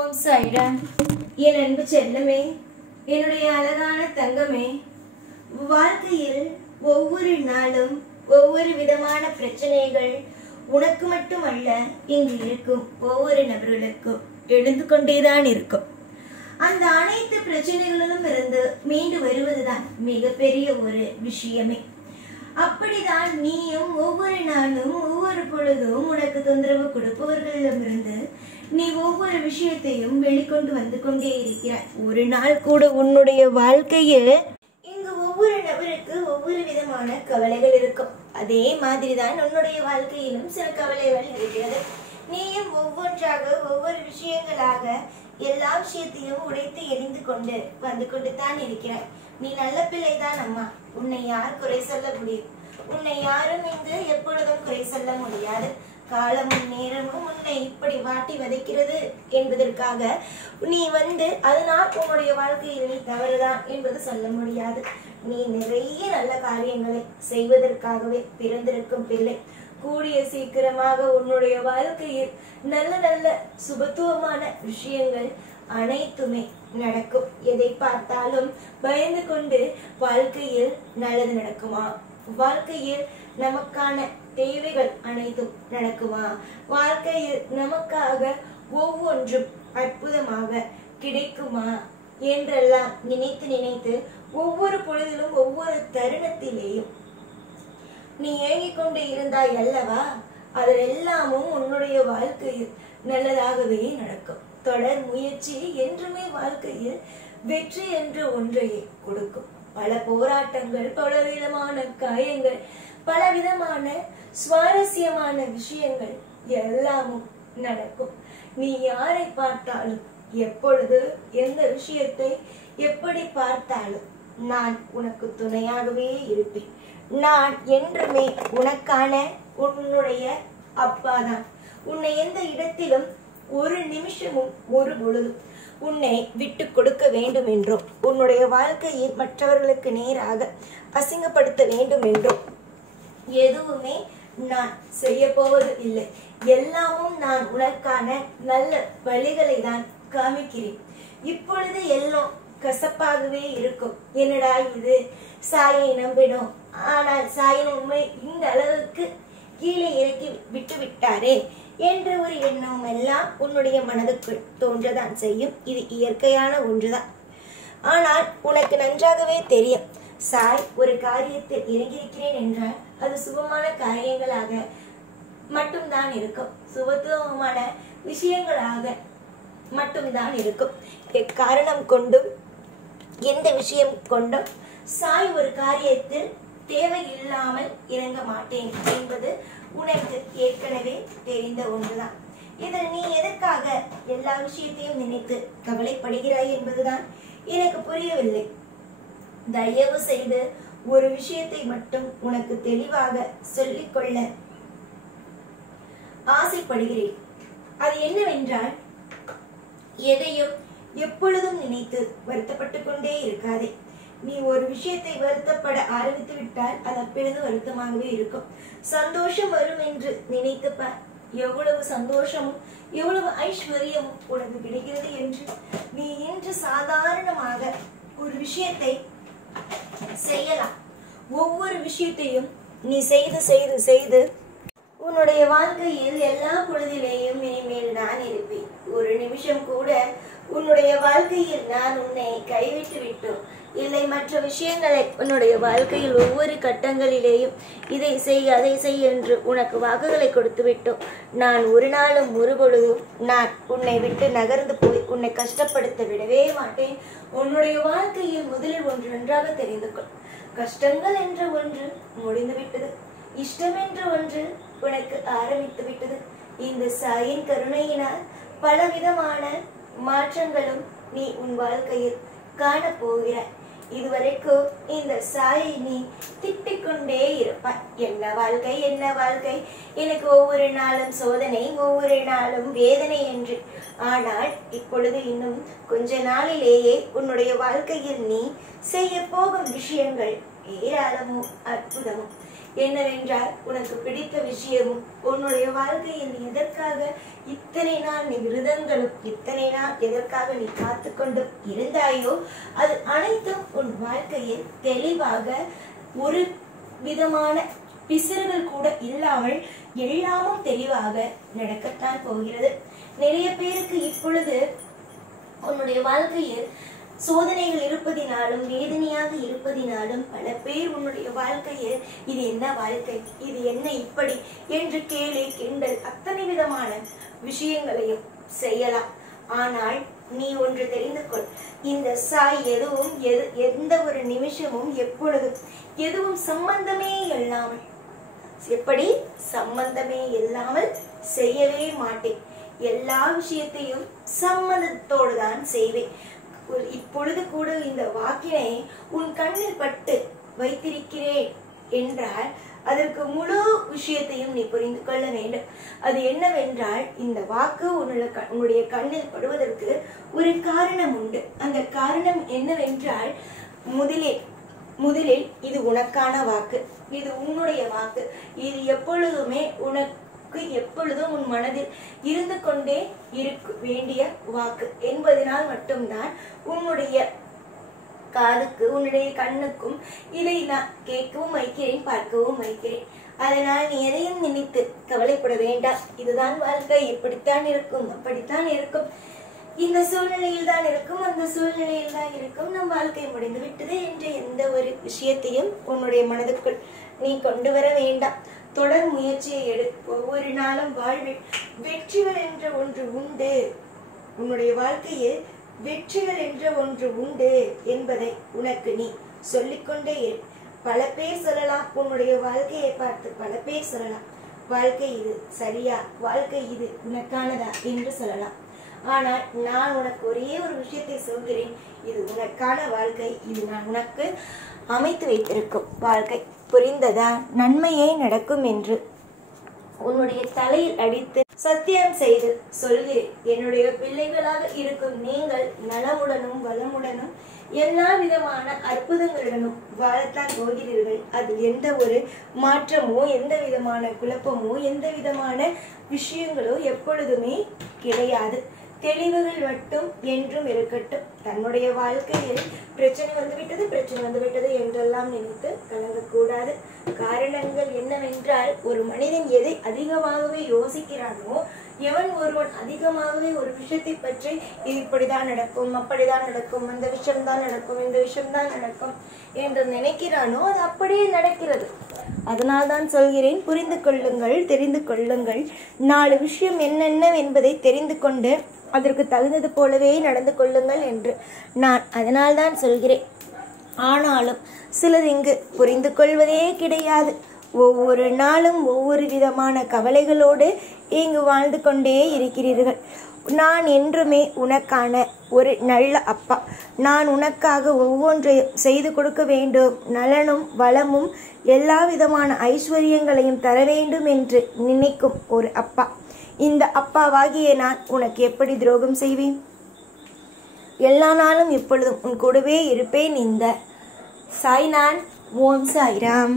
ஓம் சாய்ராம். என் அன்பு செல்லமே, என்னுடைய அழகான தங்கமே, வாழ்க்கையில் ஒவ்வொரு நாளும் ஒவ்வொரு விதமான பிரச்சனைகள் உனக்கு மட்டுமல்ல, இங்கு இருக்கும் ஒவ்வொரு நபர்களுக்கும் எழுந்து கொண்டேதான் இருக்கும். அந்த அனைத்து பிரச்சனைகளிலும் இருந்து மீண்டு வருவதுதான் மிகப்பெரிய ஒரு விஷயமே. அப்படிதான் நீயும் ஒவ்வொரு நாளும் ஒவ்வொரு பொழுதும் உனக்கு தொந்தரவு கொடுப்பவர்களிடமிருந்து நீ ஒவ்வொரு விஷயத்தையும் வெளிக்கொண்டு வந்து கொண்டே இருக்கிறாய். ஒரு நாள் கூட உன்னுடைய வாழ்க்கையில் இங்கு ஒவ்வொரு நபருக்கு ஒவ்வொரு விதமான கவலைகள் இருக்கும். அதே மாதிரிதான் உன்னுடைய வாழ்க்கையிலும் சில கவலைகள் இருக்கிறது. நீயும் ஒவ்வொன்றாக ஒவ்வொரு விஷயங்களாக எல்லா விஷயத்தையும் உடைத்து எரிந்து கொண்டு வந்து கொண்டு தான் இருக்கிறாய். நீ நல்ல பிள்ளைதான் அம்மா. உன்னை யார் குறை சொல்ல முடியும்? உன்னை யாரும் இங்கு எப்பொழுதும் குறை சொல்ல முடியாது. காலமும் நேரமும் உன்னை இப்படி வாட்டி வதைக்கிறது என்பதற்காக நீ அதனால் உன்னுடைய வாழ்க்கையில் நீ தவறுதான் என்பது சொல்ல முடியாது. நீ நிறைய நல்ல காரியங்களை செய்வதற்காகவே பிறந்திருக்கும் பிள்ளை. கூடிய சீக்கிரமாக உன்னுடைய வாழ்க்கையில் நல்ல நல்ல சுபத்துவமான விஷயங்கள் அனைத்துமே நடக்கும். எதை பார்த்தாலும் பயந்து கொண்டு வாழ்க்கையில் நல்லது நடக்குமா? வாழ்க்கையில் நமக்கான தேவைகள் அனைத்தும் நடக்குமா? வாழ்க்கையில் நமக்காக ஒவ்வொன்றும் அற்புதமாக கிடைக்குமா என்றெல்லாம் நினைத்து நினைத்து ஒவ்வொரு பொழுதிலும் ஒவ்வொரு தருணத்திலேயும் நீ ஏங்கிக் கொண்டு இருந்தாய் அல்லவா? அதில் எல்லாமும் உன்னுடைய வாழ்க்கையில் நல்லதாகவே நடக்கும். தொடர் முயற்சி என்றுமே வாழ்க்கையில் வெற்றி என்ற ஒன்றையே கொடுக்கும். பல போராட்டங்கள், பலவிதமான காயங்கள், பலவிதமான சுவாரஸ்யமான விஷயங்கள் எல்லாமும் நடக்கும். நீ யாரை பார்த்தாலும், எப்பொழுது எந்த விஷயத்தை எப்படி பார்த்தாலும் நான் உனக்கு துணையாகவே இருப்பேன். நான் என்றுமே உனக்கான உன்னுடைய அப்பாதான். உன்னை எந்த இடத்திலும் ஒரு நிமிஷமும் ஒரு பொழுதும் உன்னை விட்டு கொடுக்க வேண்டும் என்றும், உன்னுடைய வாழ்க்கையை மற்றவர்களுக்கு நேராக அசிங்கப்படுத்த வேண்டும் என்றும் எதுவுமே நான் செய்ய போவது இல்லை. எல்லாமும் நான் உனக்கான நல்ல வழிகளை தான் காமிக்கிறேன். இப்பொழுது எல்லாம் கசப்பாகவே இருக்கும். என்னடா இது, சாயை நம்பினோம், ஆனால் சாயின் உண்மை இந்த அளவுக்கு கீழே இறக்கி விட்டு விட்டாரே என்ற ஒரு எண்ணம் எல்லாம் உன்னுடைய மனதுக்குள் தோன்றதான் செய்யும். இது இயற்கையான ஒன்றுதான். ஆனால் உனக்கு நன்றாகவே தெரியும், சாய் ஒரு காரியத்தில் இறங்கியிருக்கிறேன் என்றால் அது சுபமான காரியங்களாக மட்டும்தான் இருக்கும். சுபத்துவமான விஷயங்களாக மட்டும்தான் இருக்கும். எக்காரணம் கொண்டும் எந்த விஷயம் கொண்டும் சாய் ஒரு காரியத்தில் தேவையில்லாமல் இறங்க மாட்டேன் என்பது உனக்கு ஏற்கனவே தெரிந்த ஒன்றுதான். இதில் நீ எதற்காக எல்லா விஷயத்தையும் நினைத்து கவலைப்படுகிறாய் என்பதுதான் எனக்கு புரியவில்லை. தயவு செய்து ஒரு விஷயத்தை மட்டும் உனக்கு தெளிவாக சொல்லிக்கொள்ள ஆசைப்படுகிறேன். அது என்னவென்றால், எதையும் எப்பொழுதும் நினைத்து வருத்தப்பட்டு கொண்டே இருக்காதே. நீ ஒரு விஷயத்தை வருத்தப்பட ஆரம்பித்து விட்டால் அது அப்பொழுது வருத்தமாகவே இருக்கும். சந்தோஷம் வரும் என்று நினைத்து பார். எவ்வளவு சந்தோஷமும் எவ்வளவு ஐஸ்வர்யமும் உனக்கு கிடைக்கிறது என்று. நீ இன்று சாதாரணமாக ஒரு விஷயத்தை செய்யலாம். ஒவ்வொரு விஷயத்தையும் நீ செய்து செய்து செய்து உன்னுடைய வாழ்க்கையில் எல்லா பொழுதிலேயும் இனிமேல் நான் இருப்பேன். ஒரு நிமிஷம் கூட உன்னுடைய வாழ்க்கையில் நான் உன்னை கைவிட்டு விட்டோம் இல்லை, மற்ற விஷயங்களை உன்னுடைய வாழ்க்கையில் ஒவ்வொரு கட்டங்களிலேயும் இதை செய் அதை செய் என்று உனக்கு வாக்குகளை கொடுத்து விட்டோம். நான் ஒரு நாளும் ஒரு பொழுதும் நான் உன்னை விட்டு நகர்ந்து போய் உன்னை கஷ்டப்படுத்த விடவே மாட்டேன். உன்னுடைய வாழ்க்கையில் முதலில் ஒன்று நன்றாக தெரிந்து கொள். கஷ்டங்கள் என்ற ஒன்று முடிந்துவிட்டது. இஷ்டம் என்ற ஒன்று உனக்கு ஆரம்பித்து விட்டது. இந்த சாயின் கருணையினால் பலவிதமான மாற்றங்களும் நீ உன் வாழ்க்கையில் காணப்போகிறாய். இதுவரைக்கும் இந்த சாயை நீ திட்டிக் கொண்டே இருப்பாய். என்ன வாழ்க்கை, என்ன வாழ்க்கை, எனக்கு ஒவ்வொரு நாளும் சோதனை, ஒவ்வொரு நாளும் வேதனை என்று. ஆனால் இப்பொழுது இன்னும் கொஞ்ச நாளிலேயே உன்னுடைய வாழ்க்கையில் நீ செய்ய போகும் விஷயங்கள் ஏராளமும் அற்புதமும். என்னவென்றால் உனக்கு பிடித்த விஷயமும் உன்னுடைய வாழ்க்கையில் நீ எதற்காக இத்தனை நாள் நீ விரதங்களும் இத்தனை நாள் எதற்காக நீ காத்து கொண்டு இருந்தாயோ அது அனைத்தும் உன் வாழ்க்கையில் தெளிவாக ஒரு விதமான பிசறுகள் கூட இல்லாமல் எல்லாமும் தெளிவாக நடக்கத்தான் போகிறது. நிறைய பேருக்கு இப்பொழுது உன்னுடைய வாழ்க்கையில் சோதனைகள் இருப்பதினாலும் வேதனையாக இருப்பதினாலும் பல பேர் உன்னுடைய வாழ்க்கையில் இது என்ன வாழ்க்கை, இது என்ன இப்படி என்று கேலி கிண்டல் அத்தனை விதமான விஷயங்களையும் செய்யலாம். ஆனால் நீ ஒன்று தெரிந்து கொள், இந்த சாய் எதுவும் எந்த ஒரு நிமிஷமும் எப்பொழுதும் எதுவும் சம்பந்தமே இல்லாமல் எப்படி சம்பந்தமே இல்லாமல் செய்யவே மாட்டேன். எல்லா விஷயத்தையும் சம்மதத்தோடு தான் செய்வேன். இப்பொழுது கூட இந்த வாக்கினை உன் கண்ணில் பட்டு வைத்திருக்கிறேன் என்றால் அதற்கு முழு விஷயத்தையும் நீ புரிந்து கொள்ள வேண்டும். அது என்னவென்றால் இந்த வாக்கு உன்னுடைய கண்ணில் படுவதற்கு ஒரு காரணம் உண்டு. அந்த காரணம் என்னவென்றால் முதலில் இது உனக்கான வாக்கு, இது உன்னுடைய வாக்கு, இது எப்பொழுதுமே எப்பொழுதும் உன் மனதில் இருந்து கொண்டே இருக்க வேண்டிய வாக்கு என்பதனால் மட்டும்தான் உன்னுடைய காதுக்கு உன்னுடைய கண்ணுக்கும் இதை நான் கேட்கவும் வைக்கிறேன், பார்க்கவும் வைக்கிறேன். அதனால் நீ எதையும் நினைத்து கவலைப்பட வேண்டாம். இதுதான் வாழ்க்கை, இப்படித்தான் இருக்கும், அப்படித்தான் இருக்கும், இந்த சூழ்நிலையில் தான் இருக்கும், அந்த சூழ்நிலையில் தான் இருக்கும், நம் வாழ்க்கை முடிந்து விட்டது என்ற எந்த ஒரு விஷயத்தையும் உன்னுடைய மனதுக்குள் நீ கொண்டு வர வேண்டாம். தொடர் முயற்சியை எடு. ஒவ்வொரு நாளும் வாழ்வில் வெற்றிகள் என்ற ஒன்று உண்டு. உன்னுடைய வாழ்க்கையில் வெற்றிகள் என்ற ஒன்று உண்டு என்பதை உனக்கு நீ சொல்லிக்கொண்டே இரு. பல பேர் சொல்லலாம், உன்னுடைய வாழ்க்கையை பார்த்து பல பேர் சொல்லலாம், வாழ்க்கை இது சரியா, வாழ்க்கை இது உனக்கானதா என்று சொல்லலாம். ஆனால் நான் உனக்கு ஒரே ஒரு விஷயத்தை சொல்கிறேன், இது உனக்கான வாழ்க்கை, இது நான் உனக்கு அமைத்து வைத்திருக்கும் வாழ்க்கை. புரிந்ததா? நன்மையே நடக்கும் என்று உன்னுடைய தலையில் அடித்து சத்தியம் செய்து சொல்கிறேன். என்னுடைய பிள்ளைகளாக இருக்கும் நீங்கள் நலமுடனும் வளமுடனும் எல்லா விதமான அற்புதங்களுடனும் வாழத்தான் போகிறீர்கள். அதில் எந்த ஒரு மாற்றமோ எந்த விதமான குழப்பமோ எந்த விதமான விஷயங்களோ எப்பொழுதுமே கிடையாது. தெளிவுகள் மட்டும் என்றும் இருக்கட்டும். தன்னுடைய வாழ்க்கையில் பிரச்சனை வந்துவிட்டது என்றெல்லாம் நினைத்து கலங்கக்கூடாது. காரணங்கள் என்னவென்றால் ஒரு மனிதன் எதை அதிகமாகவே யோசிக்கிறானோ, எவன் ஒருவன் அதிகமாகவே ஒரு விஷயத்தை பற்றி இது இப்படிதான் நடக்கும், அப்படிதான் நடக்கும், அந்த விஷயம்தான் நடக்கும், இந்த விஷயம்தான் நடக்கும் என்று நினைக்கிறானோ அது அப்படியே நடக்கிறது. அதனால்தான் சொல்கிறேன், புரிந்து கொள்ளுங்கள், தெரிந்து கொள்ளுங்கள். 4 விஷயம் என்னென்ன என்பதை தெரிந்து கொண்டு அதற்கு தகுந்தது போலவே நடந்து கொள்ளுங்கள் என்று நான் அதனால்தான் சொல்கிறேன். ஆனாலும் சிலர் இங்கு புரிந்து கொள்வதே கிடையாது. ஒவ்வொரு நாளும் ஒவ்வொரு விதமான கவலைகளோடு இங்கு வாழ்ந்து கொண்டே இருக்கிறீர்கள். நான் என்றுமே உனக்கான ஒரு நல்ல அப்பா. நான் உனக்காக ஒவ்வொன்றையும் செய்து கொடுக்க வேண்டும், நலனும் வளமும் எல்லா விதமான ஐஸ்வர்யங்களையும் தர வேண்டும் என்று நினைக்கும் ஒரு அப்பா. இந்த அப்பாவாகிய நான் உனக்கு எப்படி துரோகம் செய்வேன்? எல்லா நாளும் எப்பொழுதும் உன் கூடவே இருப்பேன். இந்த சாய்நான். ஓம் சாய்ராம்.